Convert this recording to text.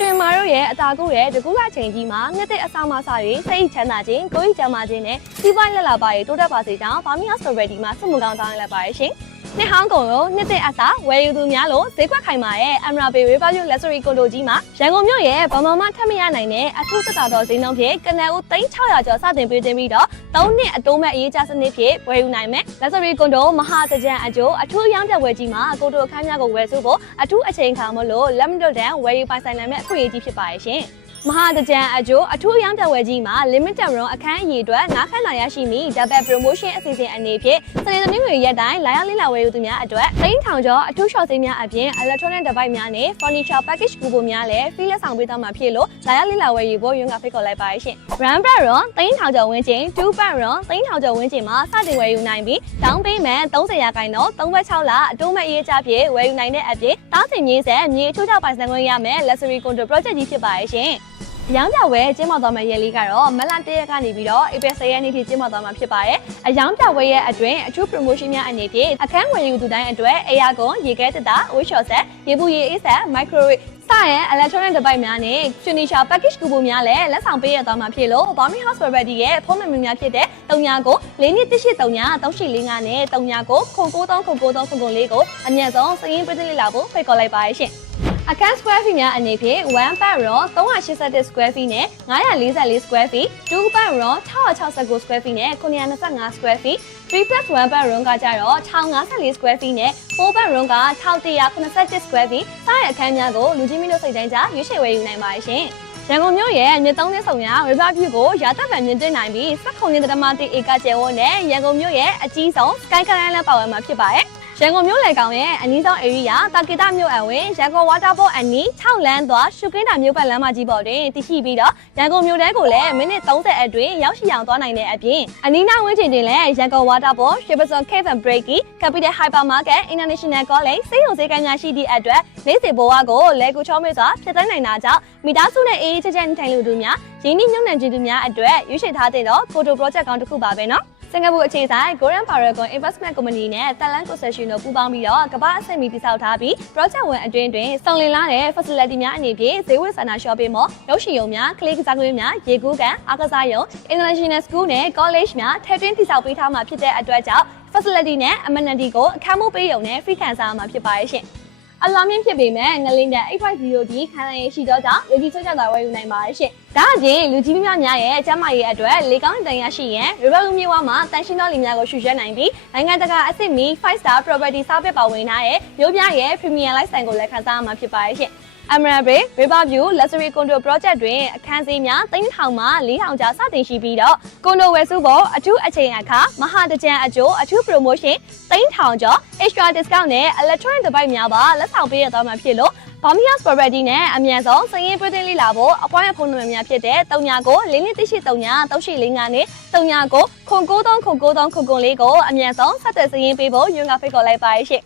ရှင်မာတို့ရဲ့အတာကိုရဲ့တကူလာချိန်ကြီးမှာနှစ်သက်အစားမစားတွေစိတ်ချမ်းသာခြင်းကိုယ်ကျမ်းမာခြင်းနဲ့စီးပွားလက်လာပါတွေတိုးတက်ပါစေကြောင်းဗာမီယာစတော်ဘယ်ဒီမှာစုမှုကောင်းတောင်းလိုက်ပါရရှင်နှစ်ဟောင်းကုန်ရောနှစ်သက်အစားဝယ်ယူသူများလို့ဈေးကွက်ခိုင်မာရဲ့အမရာဘေဝေးပါပြူလက်စရီကွန်ဒိုကြီးမှာရန်ကုန်မြို့ရဲ့ဗမာမထပ်မရနိုင်တဲ့အထူးသက်သာတော်ဈေးနှုန်းဖြင့်ကနန်ဦး3600ကျော်စတင်ပေးသွင်းပြီးတော့3နှစ်အတိုးမဲ့အရေးကြစနစ်ဖြင့်ဝယ်ယူနိုင်မယ်လက်စရီကွန်ဒိုမဟာတကြံအကျိုးအထူးရောင်းပြပွဲကြီးမှာကိုတိုအခန်းများကိုဝယ်စုဖို့အထူးအချိန်ခါမလို့လက်မတွတ်တန်ဝယ်ယူပိုင်ဆိုင်နိုင်မဲ့အခွင့်အရေးကြီးဖြစ်ပါရဲ့ရှင်မဟာတကြံအကျိုးအထူးရောင်းပြပွဲကြီးမှာ limited run အခန်းအရေအတွက်နားခန့်လာရရှိပြီး double promotion အစီအစဉ်အနေဖြင့်စနေနေ့တွေရက်တိုင်းလာရောက်လေ့လာဝယ်ယူသူများအတွက်3000ကျော်အထူး short sale များအပြင် electronic device များနဲ့ furniture package coupon များလည်း free လက်ဆောင်ပေးသွားမှာဖြစ်လို့လာရောက်လေ့လာဝယ်ယူဖို့ရုံးကဖိတ်ခေါ်လိုက်ပါရှင် Run back run 3000ကျော်ဝန်းကျင် 2 back run 3000ကျော်ဝန်းကျင်မှာစတင်ဝယ်ယူနိုင်ပြီး down payment 30%ရာခိုင်နှုန်း3.6လအတိုးမဲ့အရေးကြဖြင့်ဝယ်ယူနိုင်တဲ့အပြင်တားစင်မြေးဆက်မြေအထူးကြောင့်ပိုင်ဆိုင်ခွင့်ရမယ် luxury condo project ကြီးဖြစ်ပါရဲ့ရှင်ရောင်းပြပွဲကျင်းပသွားမယ့်ရက်လေးကတော့မလ1ရက်ကနေပြီးတော့ဧပြီ10ရက်နေ့ထိကျင်းပသွားမှာဖြစ်ပါတယ်။အရောင်းပြပွဲရဲ့အတွင်းအထူး promotion များအနေဖြင့်အခန်းဝယ်ယူသူတိုင်းအတွက်အေယာကွန်ရေခဲတက်တာဝိရှော့ဆက်ရေပူရေအေးဆက် microwave စတဲ့ electronic device များနဲ့ furniture package coupon များလည်းလက်ဆောင်ပေးရသွားမှာဖြစ်လို့ Barmy House Property ရဲ့ဖုန်းနံပါတ်များဖြစ်တဲ့39ကို428393845နဲ့39ကို9939994ကိုအမြတ်ဆုံးစာရင်းပေးသွင်းလာဖို့ဖိတ်ခေါ်လိုက်ပါရရှင်။အခန်း square feet များအနေဖြင့်1 bed room 381 square feet နဲ့944 square feet 2 bed room 669 square feet နဲ့925 square feet 3+1 bed room ကကြတော့1054 square feet နဲ့4 bed room က1187 square feet စတဲ့အခန်းများကိုလူကြီးမင်းတို့စိတ်တိုင်းကြရွေးချယ်ဝယ်ယူနိုင်ပါရှင်ရန်ကုန်မြို့ရဲ့မြေ3နှစ်ဆောင်ရာ river view ကိုရာသက်ပံမြင်တွေ့နိုင်ပြီး19.1 ဧကကျယ်ဝန်းနဲ့ရန်ကုန်မြို့ရဲ့အကြီးဆုံး sky canal လည်းပါဝင်မှာဖြစ်ပါတယ်ရန်ကုန်မြို့လေကောင်ရဲ့အနီးဆုံး area တာကိတမြို့အဝင်ရန်ကုန် waterfall အနီး6လမ်းသွားရှုခင်းတာမြို့ပတ်လမ်းမကြီးပေါ်တွင်တည်ရှိပြီးတော့ရန်ကုန်မြို့တဲကိုလည်းမိနစ်30အတွင်းရောက်ရှိအောင်သွားနိုင်တဲ့အပြင်အနီးနားဝန်းကျင်တွင်လည်းရန်ကုန် waterfall Shepperson Cave and Breaky Capital Hypermarket International College စေယုံစေကမ်းများရှိသည့်အတွက်နေ့စဉ်ဘဝကိုလေကူချောမေးစွာဖြတ်သန်းနိုင်တာကြောင့်မိသားစုနဲ့အေးအေးချမ်းချမ်းထိုင်လူသူများရင်းနှီးမြှုပ်နှံခြင်းသူများအတွက်ရွေးချယ်ထားတဲ့တော့ photo project ကောင်းတစ်ခုပါပဲနော်စင်ကာပူအခြေစိုက် Golden Paragon Investment Company နဲ့ Talent Concession တို့ပူးပေါင်းပြီးတော့ကမ္ဘာအဆင့်မီတည်ဆောက်ထားပြီး project ဝင်အတွင်းတွင်စုံလင်လာတဲ့ facility များအနေဖြင့်ဈေးဝယ်ဆန္ဒ shopping mall ရုပ်ရှင်ရုံများကလေးကစားကွင်းများရေကူးကန်အားကစားရုံ International School နဲ့ college များထည့်သွင်းတည်ဆောက်ပေးထားမှာဖြစ်တဲ့အတွက်ကြောင့် facility နဲ့ amenity ကိုအခမ်းမိုးပေးရုံနဲ့ free ခံစားရမှာဖြစ်ပါရဲ့ရှင်အလောင်းမြင့်ဖြစ်ပေမဲ့ငလင်းတဲ့ 850D ခံနိုင်ရရှိတော့ကြောင့်လူကြီးဆွကြတာဝယ်ယူနိုင်ပါရဲ့ရှင်။ဒါအပြင်လူကြီးများများရဲ့ကျန်းမာရေးအတွက်လေကောင်းတန်ရရှိရင် River မြို့ဝမှာတန်ရှင်းသောလေများကိုရှုရွက်နိုင်ပြီးနိုင်ငံတကာအဆင့်မီ 5-star property service ပါဝင်ထားတဲ့မြို့ပြရဲ့ premium lifestyle ကိုလည်းခံစားရမှာဖြစ်ပါရဲ့ရှင်။ Emerald River View Luxury Condo Project တွင်အခန်းစီးများ3000မှ4000ကျာစတင်ရှိပြီးတော့ Condo ဝယ်စုဖို့အထူးအချိန်အခါမဟာတကြံအကျိုးအထူး promotion 3000ကျော် extra discount နဲ့ electronic device များပါလက်ဆောင်ပေးရသွားမှာဖြစ်လို့ Barmy House Property နဲ့အမြန်ဆုံးစာရင်းပေးသွင်းလေ့လာဖို့အပွားရဖုန်းနံပါတ်များဖြစ်တဲ့39ကို428393845နဲ့39ကို9939994ကိုအမြန်ဆုံးဆက်သွယ်စာရင်းပေးဖို့ရုံးကဖိတ်ခေါ်လိုက်ပါရရှင်